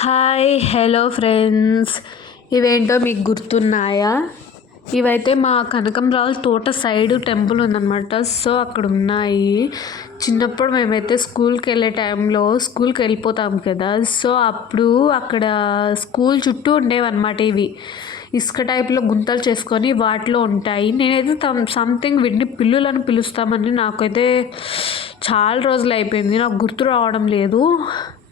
Hi hello friends, ఇవేంటో మీకు గుర్తున్నాయా? ఇవైతే మా కనకంరావుల తోట సైడ్ టెంపుల్ ఉందన్నమాట. సో అక్కడ ఉన్నాయి. చిన్నప్పుడు మేమైతే స్కూల్కి వెళ్ళే టైంలో స్కూల్కి వెళ్ళిపోతాం కదా. సో అప్పుడు అక్కడ స్కూల్ చుట్టూ ఉండేవన్నమాట. ఇవి ఇసుక టైప్లో గుంతలు చేసుకొని వాటిలో ఉంటాయి. నేనైతే సంథింగ్ వీటిని పిల్లులను పిలుస్తామని నాకైతే చాలా రోజులు అయిపోయింది, నాకు గుర్తు రావడం లేదు.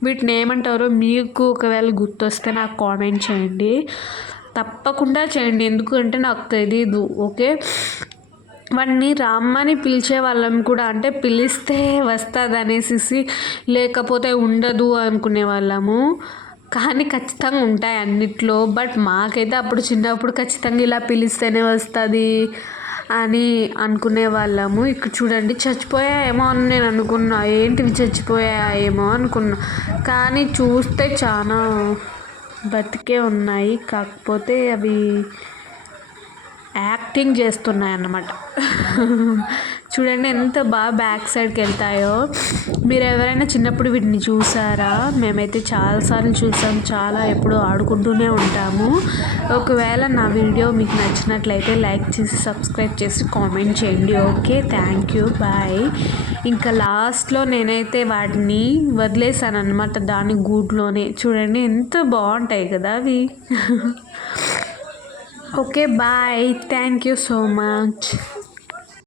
వీటిని ఏమంటారో మీకు ఒకవేళ గుర్తొస్తే నాకు కామెంట్ చేయండి, తప్పకుండా చేయండి, ఎందుకంటే నాకు తెలీదు. ఓకే, వాడిని రామ్మని పిలిచే వాళ్ళం కూడా, అంటే పిలిస్తే వస్తుంది అనేసి, లేకపోతే ఉండదు అనుకునే వాళ్ళము. కానీ ఖచ్చితంగా ఉంటాయి అన్నిట్లో. బట్ మాకైతే అప్పుడు చిన్నప్పుడు ఖచ్చితంగా ఇలా పిలిస్తేనే వస్తుంది అని అనుకునే వాళ్ళము. ఇక్కడ చూడండి, చచ్చిపోయాయేమో అని నేను అనుకున్నా. ఏంటివి చచ్చిపోయాయేమో అనుకున్నా, కానీ చూస్తే చాలా బతికే ఉన్నాయి. కాకపోతే అవి యాక్టింగ్ చేస్తున్నాయి అన్నమాట. చూడండి ఎంత బాగా బ్యాక్ సైడ్కి వెళ్తాయో. మీరు ఎవరైనా చిన్నప్పుడు వీటిని చూసారా? మేమైతే చాలాసార్లు చూసాం, చాలా ఎప్పుడూ ఆడుకుంటూనే ఉంటాము. ఒకవేళ నా వీడియో మీకు నచ్చినట్లయితే లైక్ చేసి సబ్స్క్రైబ్ చేసి కామెంట్ చేయండి. Okay, thank you, bye. ఇంకా లాస్ట్లో నేనైతే వాటిని వదిలేసాను అనమాట, దాని గూట్లోనే. చూడండి ఎంత బాగుంటాయి కదా అవి. Okay, bye, thank you so much.